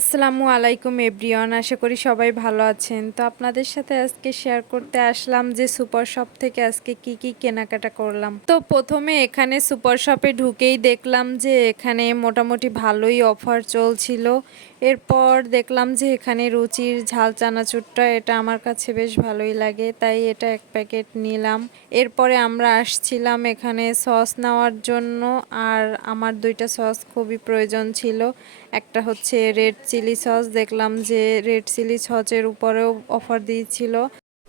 আসসালামু আলাইকুম, এভরিওয়ান। আশা করি সবাই ভালো আছেন। তো আপনাদের সাথে আজকে শেয়ার করতে আসলাম যে সুপার শপ থেকে আজকে কি কি কেনাকাটা করলাম। তো প্রথমে এখানে সুপার শপে ঢুকেই দেখলাম যে এখানে মোটামুটি ভালোই অফার চলছিল। এরপর দেখলাম যে এখানে রুচির ঝাল চানাচুরটা, এটা আমার কাছে বেশ ভালোই লাগে, তাই এটা এক প্যাকেট নিলাম। এরপরে আমরা আসছিলাম এখানে সস নেওয়ার জন্য, আর আমার দুইটা সস খুবই প্রয়োজন ছিল। একটা হচ্ছে রেড চিলি সস দেখলাম যে রেড চিলি সসের উপরেও অফার দিয়েছিল।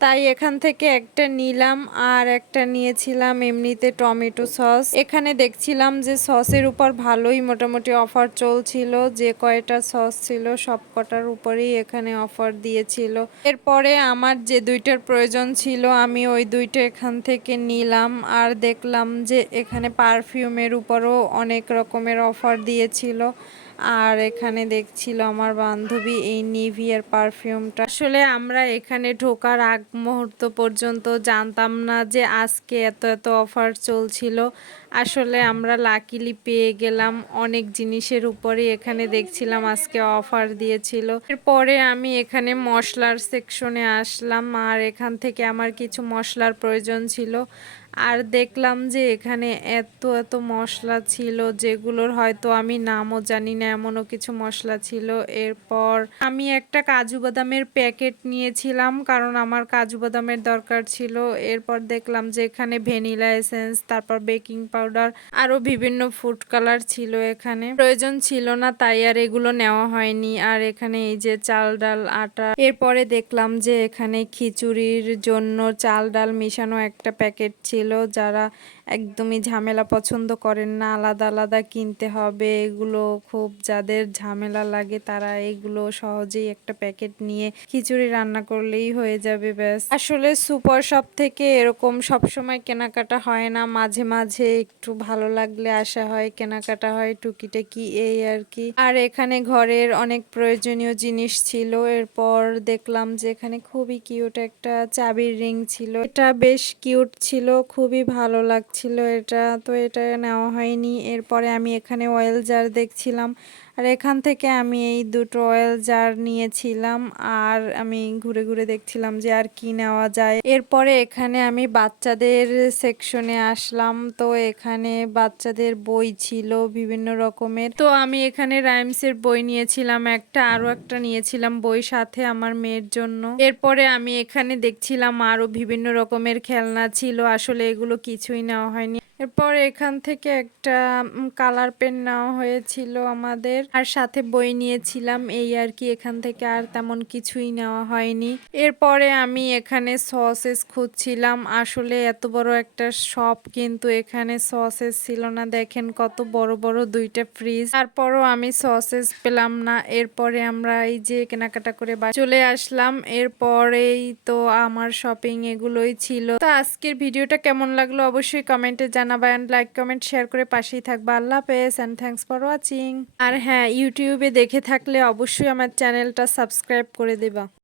তাই এখান থেকে একটা নিলাম আর একটা নিয়েছিলাম এমনিতে টমেটো সস। এখানে দেখছিলাম যে সসের উপর ভালোই মোটামুটি অফার চলছিল। যে কয়টা সস ছিল সব কটার উপরেই এখানে অফার দিয়েছিল। এরপরে আমার যে দুইটার প্রয়োজন ছিল, আমি ওই দুইটা এখান থেকে নিলাম আর দেখলাম যে এখানে পারফিউমের উপরও অনেক রকমের অফার দিয়েছিল। আর এখানে দেখছিল আমার বান্ধবী এই নিভিয়ার পারফিউমটা। আসলে আমরা এখানে ঢোকার আগ মুহূর্ত পর্যন্ত জানতাম না যে আজকে এত এত অফার চলছিল। আসলে আমরা লাকিলি পেয়ে গেলাম, অনেক জিনিসের উপরে এখানে দেখছিলাম আজকে অফার দিয়েছিল। এরপরে আমি এখানে মশলার সেকশনে আসলাম, আর এখান থেকে আমার কিছু মশলার প্রয়োজন ছিল। আর দেখলাম যে এখানে এত এত মশলা ছিল যেগুলোর হয়তো আমি নামও জানি না, এমনও কিছু মশলা ছিল। এরপর আমি একটা কাজু বাদামের প্যাকেট নিয়েছিলাম, কারণ আমার কাজু বাদামের দরকার ছিল। এরপর দেখলাম যে এখানে ভ্যানিলা এসেন্স, তারপর বেকিং পাউডার, আরও বিভিন্ন ফুড কালার ছিল এখানে। প্রয়োজন ছিল না, তাই আর এগুলো নেওয়া হয়নি। আর এখানে এই যে চাল ডাল, আটা, এরপরে দেখলাম যে এখানে খিচুড়ির জন্য চাল ডাল মিশানো একটা প্যাকেট ছিল। যারা একদমই ঝামেলা পছন্দ করেন না, আলাদা আলাদা কিনতে হবে, এগুলো খুব যাদের ঝামেলা লাগে তারা এগুলো সহজেই একটা প্যাকেট নিয়ে খিচুড়ি রান্না করলেই হয়ে যাবে, ব্যাস। আসলে সুপার শপ থেকে এরকম সবসময় কেনাকাটা হয় না, মাঝে মাঝে একটু ভালো লাগলে আসা হয়, কেনাকাটা হয়, টুকিটাকি এই আর কি। আর এখানে ঘরের অনেক প্রয়োজনীয় জিনিস ছিল, এরপর দেখলাম যে এখানে খুবই কিউট একটা চাবির রিং ছিল। এটা বেশ কিউট ছিল খুবই ভালো লাগছিল এটা। তো এটা নেওয়া হয়নি। এরপরে আমি এখানে অয়েল জার দেখছিলাম। আর এখান থেকে আমি এই দুটো অয়েল জার নিয়েছিলাম আর আমি ঘুরে ঘুরে দেখছিলাম যে আর কি নেওয়া যায়। এরপরে এখানে আমি বাচ্চাদের সেকশনে আসলাম। তো এখানে বাচ্চাদের বই ছিল বিভিন্ন রকমের। তো আমি এখানে রাইমসের বই নিয়েছিলাম একটা আরও একটা নিয়েছিলাম বই সাথে আমার মেয়ের জন্য। এরপরে আমি এখানে দেখছিলাম আরও বিভিন্ন রকমের খেলনা ছিল, আসলে এগুলো কিছুই নেওয়া হয়নি। এরপর এখান থেকে একটা কালার পেন নেওয়া হয়েছিল আমাদের। আর সাথে বই নিয়েছিলাম, এই আর কি, এখান থেকে আর তেমন কিছুই নেওয়া হয়নি। এরপরে আমি এখানে সসেস খুঁজছিলাম, আসলে এত বড় একটা শপ কিন্তু এখানে সসেস ছিল না, দেখেন কত বড় বড় দুইটা ফ্রিজ। তারপরও আমি সসেস পেলাম না, এরপরে আমরা এই যে কেনাকাটা করে চলে আসলাম, এরপরেই তো আমার শপিং এগুলোই ছিল। তো আজকের ভিডিওটা কেমন লাগল অবশ্যই কমেন্টে জানাবেন, লাইক, কমেন্ট, শেয়ার করে পাশেই থাকবা। আল্লাহ হাফেজ অ্যান্ড থ্যাংকস ফর ওয়াচিং আর হ্যাঁ ইউটিউবে দেখে থাকলে অবশ্যই আমার চ্যানেলটা সাবস্ক্রাইব করে দেবা।